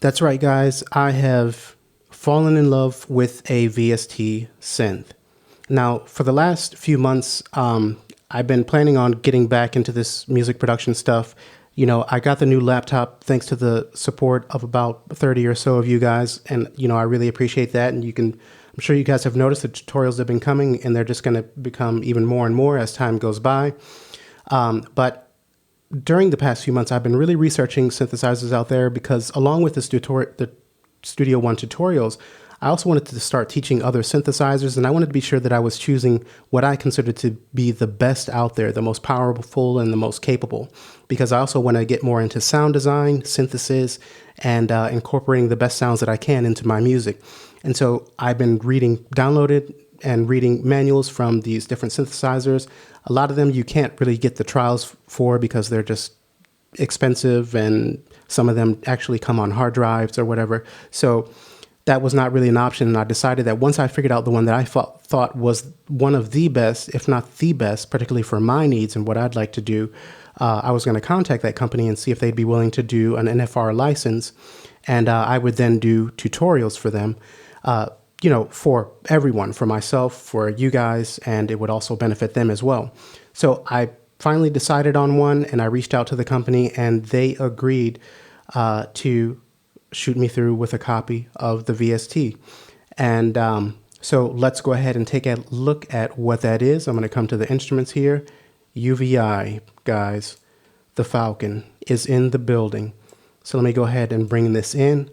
That's right, guys. I have fallen in love with a VST synth. Now, for the last few months, I've been planning on getting back into this music production stuff. You know, I got the new laptop thanks to the support of about 30 or so of you guys, and I really appreciate that. And I'm sure you guys have noticed the tutorials have been coming, and they're just going to become even more and more as time goes by. But during the past few months, I've been really researching synthesizers out there because along with the Studio One tutorials, I also wanted to start teaching other synthesizers, and I wanted to be sure that I was choosing what I consider to be the best out there, the most powerful and the most capable, because I also want to get more into sound design, synthesis, and incorporating the best sounds that I can into my music. And so I've been downloaded and reading manuals from these different synthesizers. A lot of them you can't really get the trials for because they're just expensive, and some of them actually come on hard drives or whatever. So that was not really an option. And I decided that once I figured out the one that I thought was one of the best, if not the best, particularly for my needs and what I'd like to do, I was going to contact that company and see if they'd be willing to do an NFR license. And I would then do tutorials for them, for everyone, for myself, for you guys, and it would also benefit them as well. So I finally decided on one, and I reached out to the company, and they agreed to shoot me through with a copy of the VST. And so let's go ahead and take a look at what that is. I'm going to come to the instruments here. UVI, guys, the Falcon is in the building. So let me go ahead and bring this in.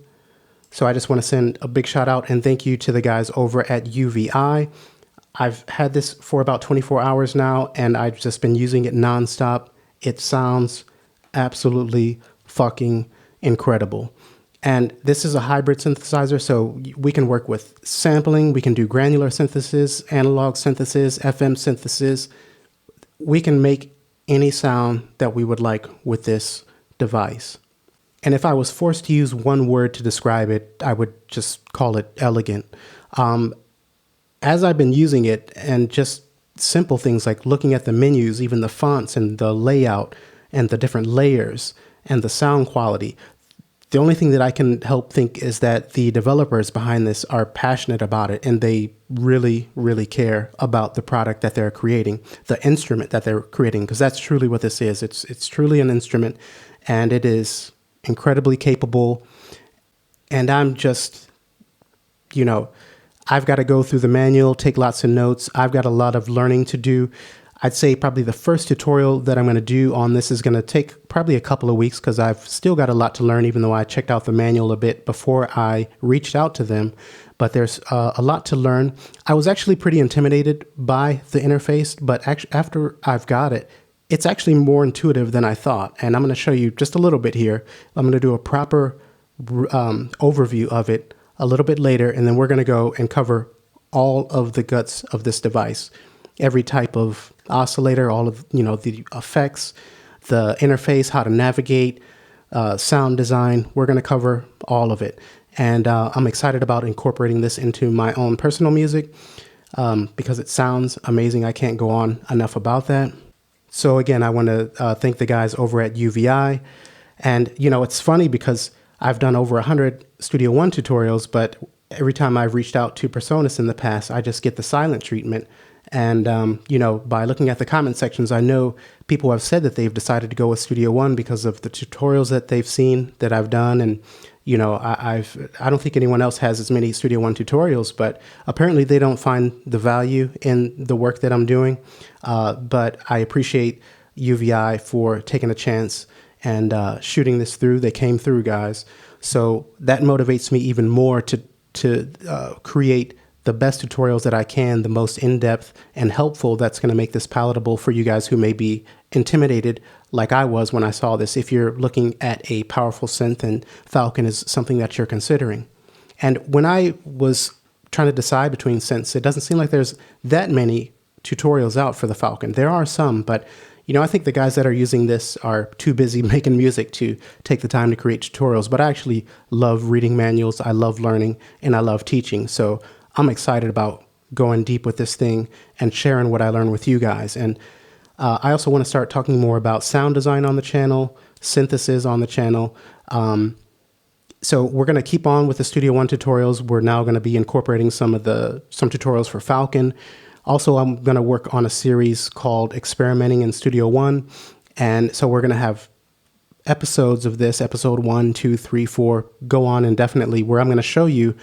So I just want to send a big shout out and thank you to the guys over at UVI. I've had this for about 24 hours now, and I've just been using it nonstop. It sounds absolutely fucking incredible. And this is a hybrid synthesizer, so we can work with sampling, we can do granular synthesis, analog synthesis, FM synthesis. We can make any sound that we would like with this device. And if I was forced to use one word to describe it, I would just call it elegant. As I've been using it, and just simple things like looking at the menus, even the fonts and the layout and the different layers and the sound quality, the only thing that I can help think is that the developers behind this are passionate about it, and they really, really care about the product that they're creating, the instrument that they're creating, because that's truly what this is. It's truly an instrument, and it is incredibly capable. And I'm just, I've got to go through the manual, take lots of notes. I've got a lot of learning to do. I'd say probably the first tutorial that I'm going to do on this is going to take probably a couple of weeks because I've still got a lot to learn, even though I checked out the manual a bit before I reached out to them. But there's a lot to learn. I was actually pretty intimidated by the interface, but after I've got it, it's actually more intuitive than I thought. And I'm going to show you just a little bit here. I'm going to do a proper overview of it a little bit later, and then we're going to go and cover all of the guts of this device. Every type of oscillator, all of the effects, the interface, how to navigate, sound design. We're going to cover all of it. And I'm excited about incorporating this into my own personal music because it sounds amazing. I can't go on enough about that. So again, I want to thank the guys over at UVI. And, it's funny because I've done over 100 Studio One tutorials, but every time I've reached out to Personas in the past, I just get the silent treatment. And, by looking at the comment sections, I know people have said that they've decided to go with Studio One because of the tutorials that they've seen that I've done. And, I don't think anyone else has as many Studio One tutorials, but apparently they don't find the value in the work that I'm doing. But I appreciate UVI for taking a chance and shooting this through. They came through, guys. So that motivates me even more to create the best tutorials that I can, the most in-depth and helpful that's going to make this palatable for you guys who may be intimidated like I was when I saw this, if you're looking at a powerful synth and Falcon is something that you're considering. And when I was trying to decide between synths, it doesn't seem like there's that many tutorials out for the Falcon. There are some, but I think the guys that are using this are too busy making music to take the time to create tutorials. But I actually love reading manuals. I love learning and I love teaching. So I'm excited about going deep with this thing and sharing what I learned with you guys. And I also want to start talking more about sound design on the channel, synthesis on the channel, So we're going to keep on with the Studio One tutorials. We're now going to be incorporating some tutorials for Falcon. Also, I'm going to work on a series called Experimenting in Studio One. And so we're going to have episodes of this, episode 1, 2, 3, 4, go on indefinitely, where I'm going to show you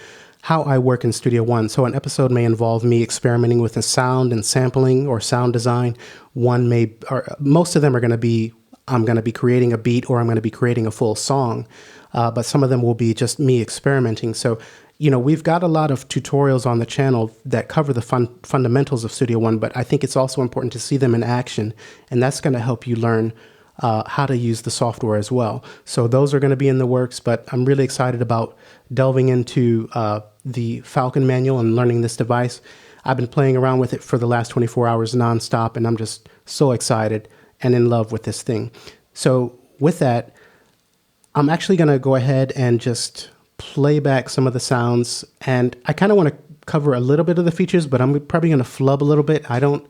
how I work in Studio One. So an episode may involve me experimenting with the sound and sampling or sound design. Most of them are going to be, I'm going to be creating a beat or I'm going to be creating a full song. But some of them will be just me experimenting. So, we've got a lot of tutorials on the channel that cover the fundamentals of Studio One, but I think it's also important to see them in action. And that's going to help you learn how to use the software as well. So those are going to be in the works, but I'm really excited about delving into the Falcon manual and learning this device. I've been playing around with it for the last 24 hours nonstop, and I'm just so excited and in love with this thing. So with that, I'm actually going to go ahead and just play back some of the sounds, and I kind of want to cover a little bit of the features, but I'm probably going to flub a little bit. I'm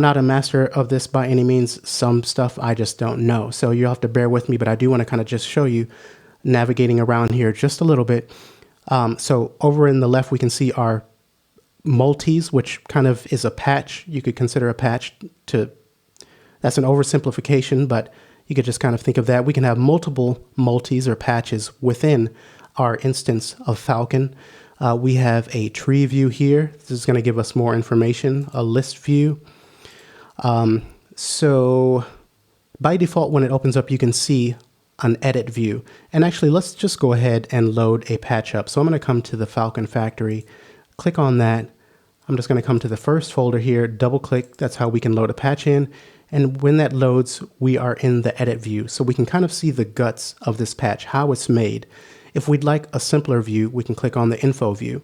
not a master of this by any means. Some stuff I just don't know. So you'll have to bear with me, but I do want to kind of just show you navigating around here just a little bit. So over in the left, we can see our multis, which kind of is a patch. You could consider a patch that's an oversimplification, but you could just kind of think of that. We can have multiple multis or patches within our instance of Falcon. We have a tree view here. This is going to give us more information, a list view. So by default, when it opens up, you can see an edit view. And actually, let's just go ahead and load a patch up. So I'm going to come to the Falcon factory, click on that. I'm just going to come to the first folder here, double click. That's how we can load a patch in. And when that loads, we are in the edit view. So we can kind of see the guts of this patch, how it's made. If we'd like a simpler view, we can click on the info view.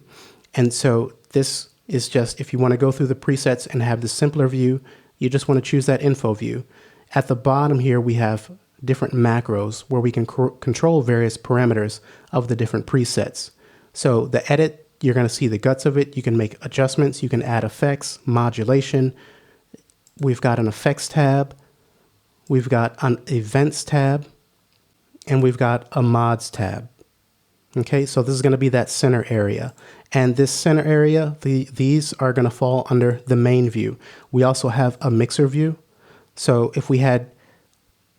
And so this is just, if you want to go through the presets and have the simpler view, you just want to choose that info view. At the bottom here, we have different macros where we can control various parameters of the different presets. So the edit, you're going to see the guts of it. You can make adjustments. You can add effects, modulation. We've got an effects tab. We've got an events tab. And we've got a mods tab. Okay, so this is going to be that center area. And this center area, these are going to fall under the main view. We also have a mixer view. So if we had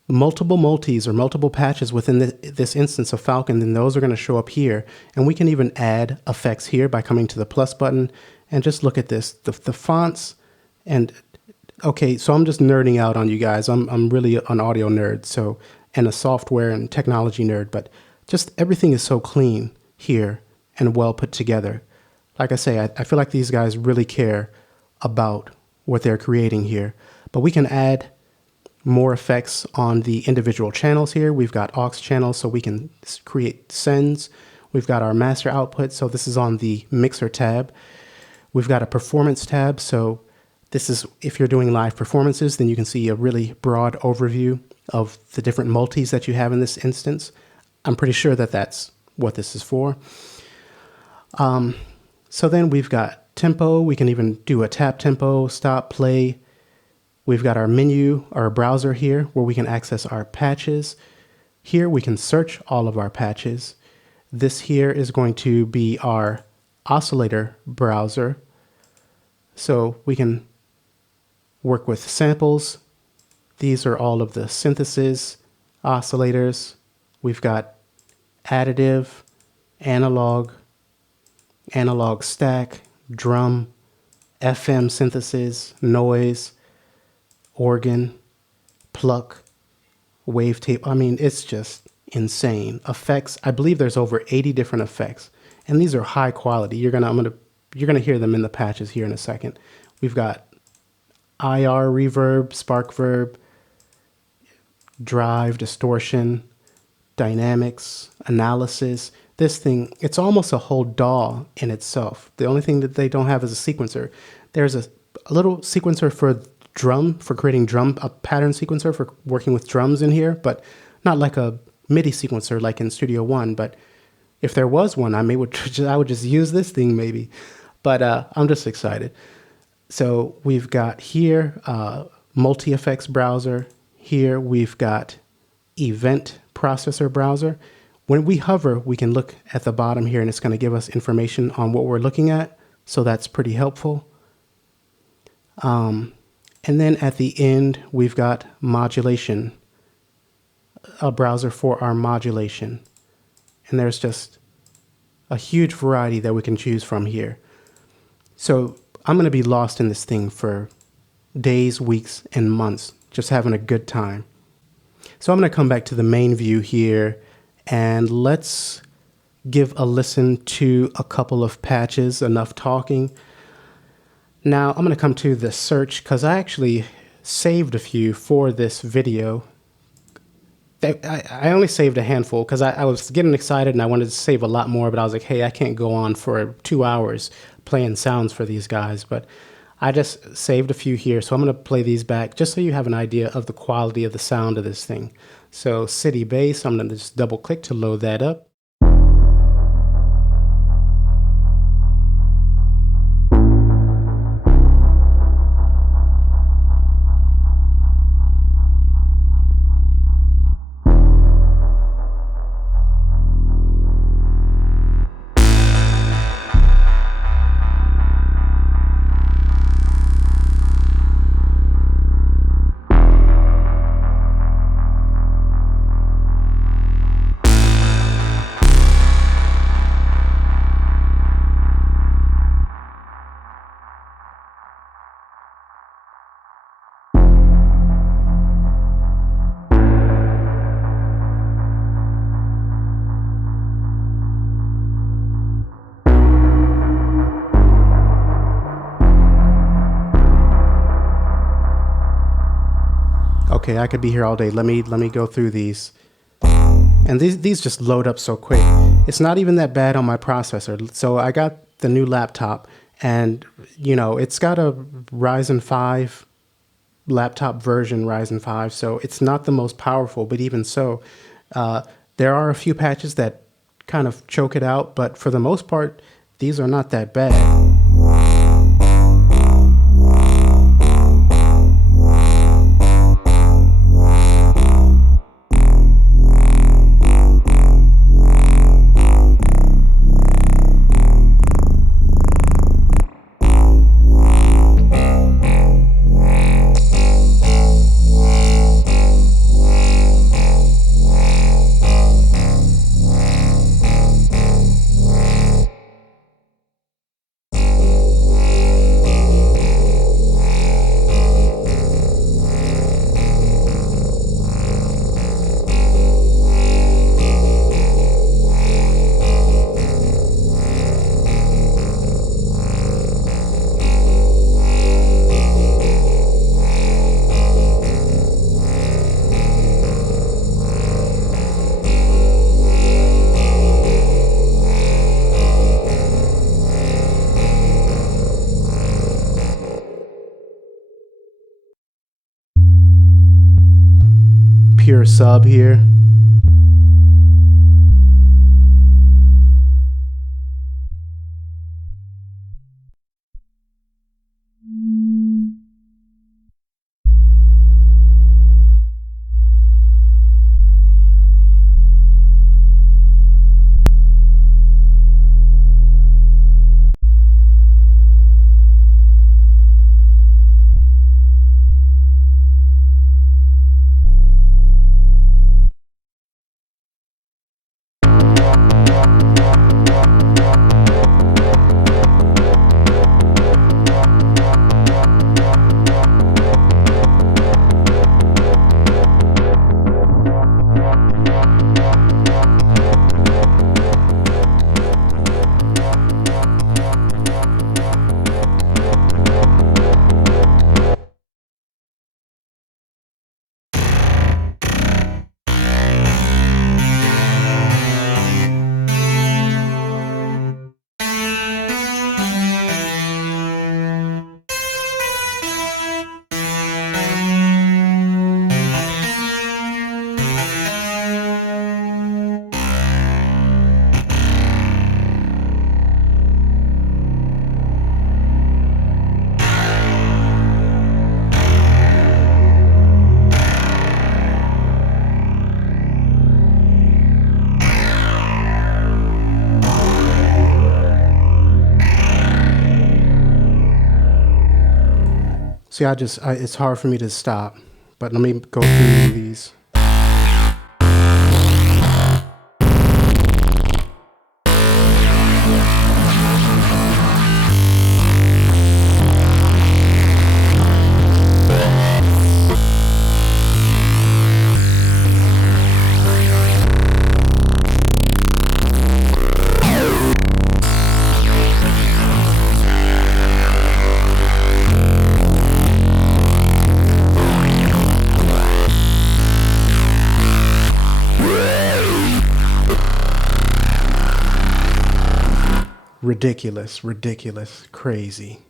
multiple multis or multiple patches within this instance of Falcon, then those are going to show up here. And we can even add effects here by coming to the plus button. And just look at this, the fonts. And okay, so I'm just nerding out on you guys. I'm really an audio nerd, and a software and technology nerd, but just everything is so clean here and well put together. Like I say, I feel like these guys really care about what they're creating here. But we can add more effects on the individual channels here. We've got aux channels, so we can create sends. We've got our master output, so this is on the mixer tab. We've got a performance tab, so this is if you're doing live performances, then you can see a really broad overview of the different multis that you have in this instance. I'm pretty sure that that's what this is for. So then we've got tempo. We can even do a tap tempo, stop, play. We've got our menu, our browser here, where we can access our patches. Here we can search all of our patches. This here is going to be our oscillator browser. So we can work with samples. These are all of the synthesis, oscillators. We've got additive, analog stack, drum, FM synthesis, noise, organ, pluck, wavetable. I mean, it's just insane. Effects, I believe there's over 80 different effects, and these are high quality. You're gonna hear them in the patches here in a second. We've got IR reverb, spark verb, drive, distortion, dynamics, analysis. This thing, it's almost a whole DAW in itself. The only thing that they don't have is a sequencer. There's a little sequencer for creating a pattern sequencer for working with drums in here, but not like a MIDI sequencer like in Studio One. But if there was one, I would just use this thing maybe. But I'm just excited. So we've got here multi-effects browser. Here we've got event processor browser. When we hover, we can look at the bottom here and it's going to give us information on what we're looking at. So that's pretty helpful. And then at the end, we've got modulation, a browser for our modulation. And there's just a huge variety that we can choose from here. So I'm going to be lost in this thing for days, weeks, and months, just having a good time. So I'm going to come back to the main view here and let's give a listen to a couple of patches, enough talking. Now I'm going to come to the search because I actually saved a few for this video. I only saved a handful because I was getting excited and I wanted to save a lot more, but I was like, hey, I can't go on for 2 hours playing sounds for these guys. But I just saved a few here, so I'm going to play these back just so you have an idea of the quality of the sound of this thing. So City Bass, I'm going to just double click to load that up. Okay, I could be here all day. Let me go through these. And these just load up so quick. It's not even that bad on my processor. So I got the new laptop and you know, it's got a Ryzen 5 laptop version, Ryzen 5. So it's not the most powerful, but even so, there are a few patches that kind of choke it out, but for the most part, these are not that bad. Pure sub here. See, it's hard for me to stop, but let me go through these. Ridiculous, ridiculous, crazy.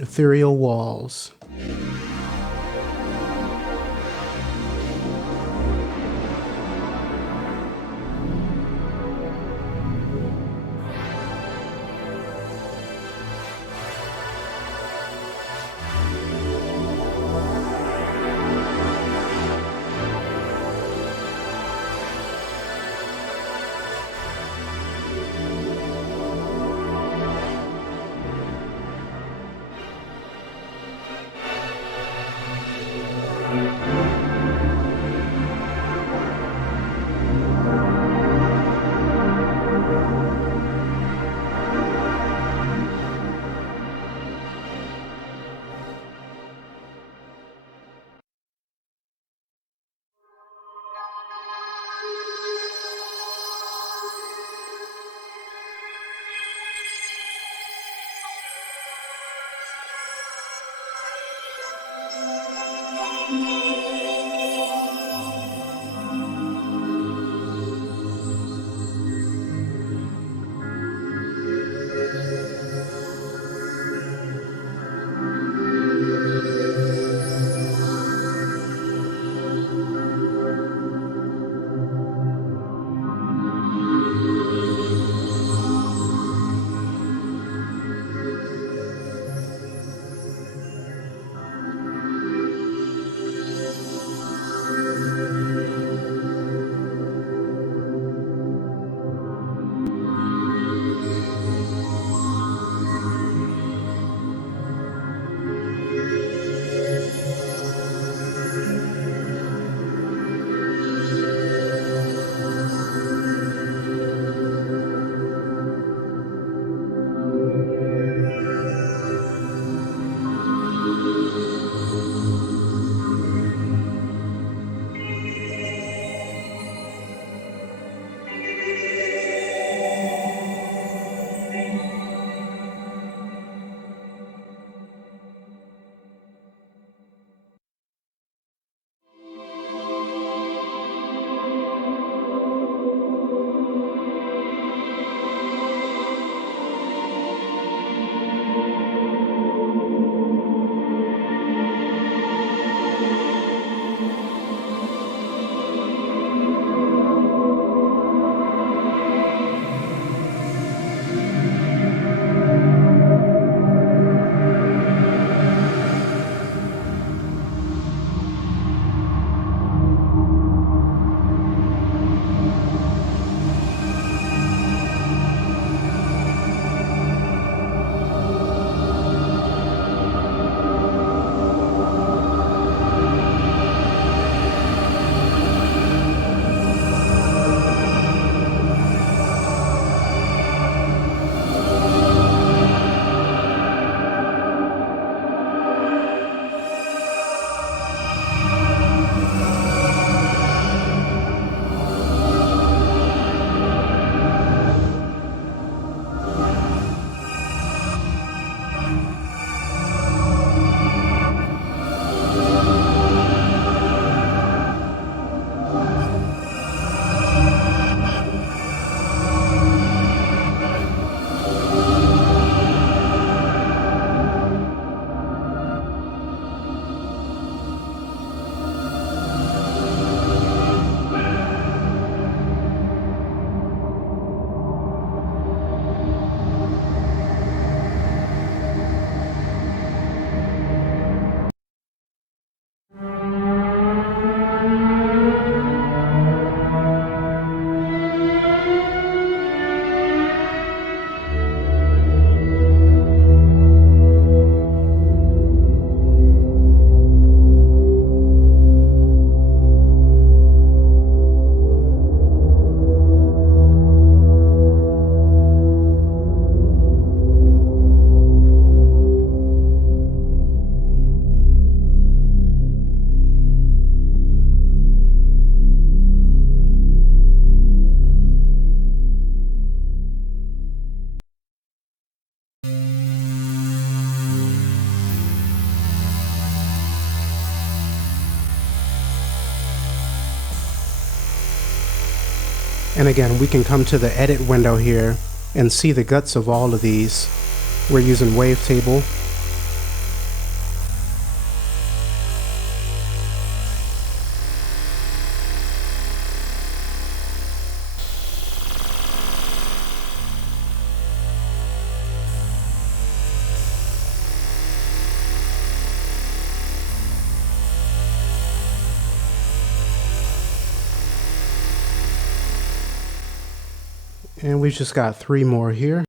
Ethereal walls. And again, we can come to the edit window here and see the guts of all of these. We're using Wavetable. And we've just got 3 more here.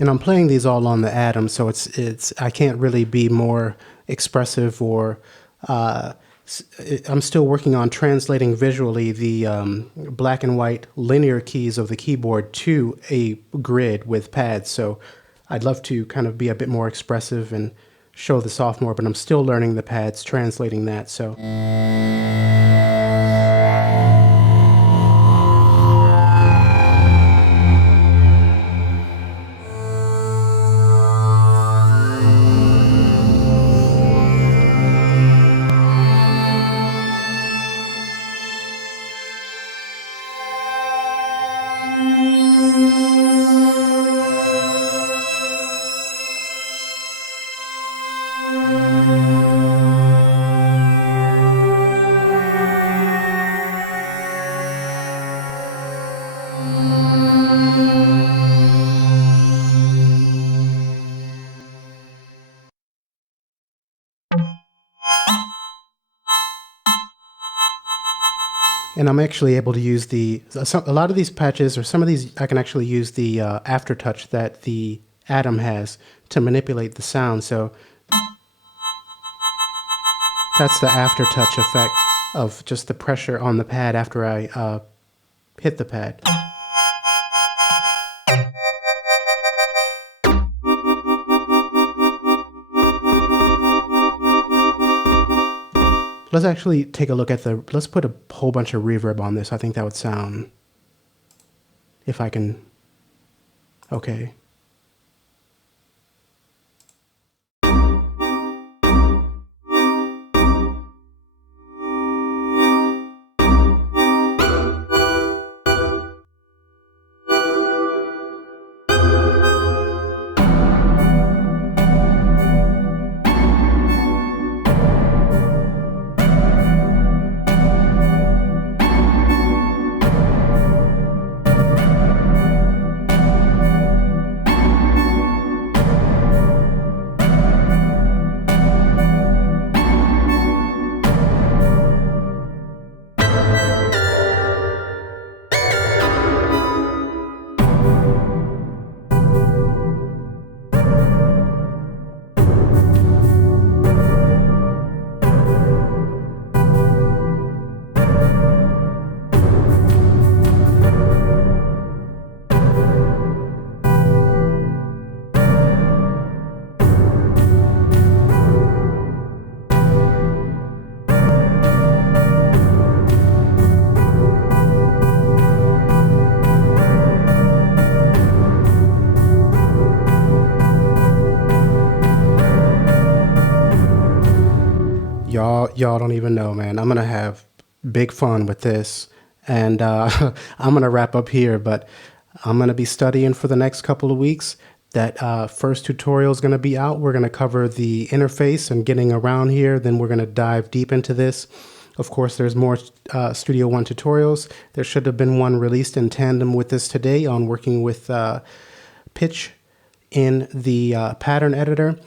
And I'm playing these all on the Atom, so it's I can't really be more expressive, or I'm still working on translating visually the black and white linear keys of the keyboard to a grid with pads. So I'd love to kind of be a bit more expressive and show the sophomore, but I'm still learning the pads, translating that. So. And I'm actually able to use a lot of these patches, or some of these, I can actually use the aftertouch that the Atom has to manipulate the sound. So that's the aftertouch effect of just the pressure on the pad after I hit the pad. Let's actually take a look at let's put a whole bunch of reverb on this. I think that would sound, if I can, okay. Y'all don't even know, man. I'm gonna have big fun with this, and I'm gonna wrap up here, but I'm gonna be studying for the next couple of weeks. That first tutorial is gonna be out. We're gonna cover the interface and getting around here. Then we're gonna dive deep into this. Of course, there's more Studio One tutorials. There should have been one released in tandem with this today on working with pitch in the pattern editor.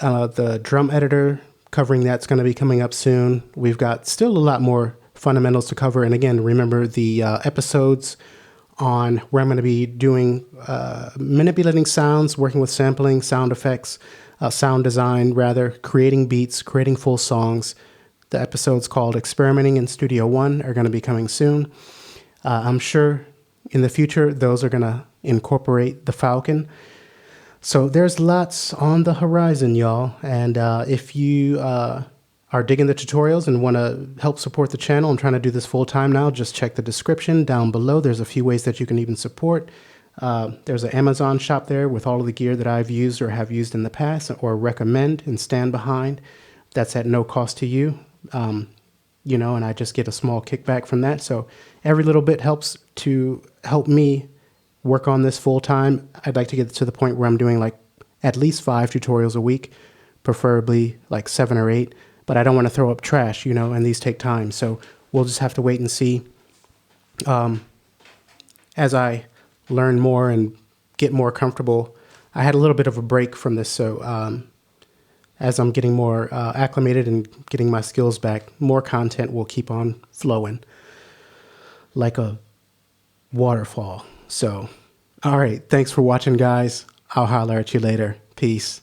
The drum editor, covering that's going to be coming up soon. We've got still a lot more fundamentals to cover. And again, remember the episodes on where I'm going to be doing manipulating sounds, working with sampling, sound effects, sound design, rather, creating beats, creating full songs. The episodes called Experimenting in Studio One are going to be coming soon. I'm sure in the future, those are going to incorporate the Falcon. So there's lots on the horizon, y'all. And if you are digging the tutorials and want to help support the channel, I'm trying to do this full time now, just check the description down below. There's a few ways that you can even support. There's an Amazon shop there with all of the gear that I've used or have used in the past or recommend and stand behind. That's at no cost to you, you know, and I just get a small kickback from that. So every little bit helps to help me work on this full time. I'd like to get to the point where I'm doing like at least 5 tutorials a week, preferably like 7 or 8. But I don't want to throw up trash, you know, and these take time. So we'll just have to wait and see as I learn more and get more comfortable. I had a little bit of a break from this, so as I'm getting more acclimated and getting my skills back, more content will keep on flowing like a waterfall. So, all right, thanks for watching, guys. I'll holler at you later. Peace.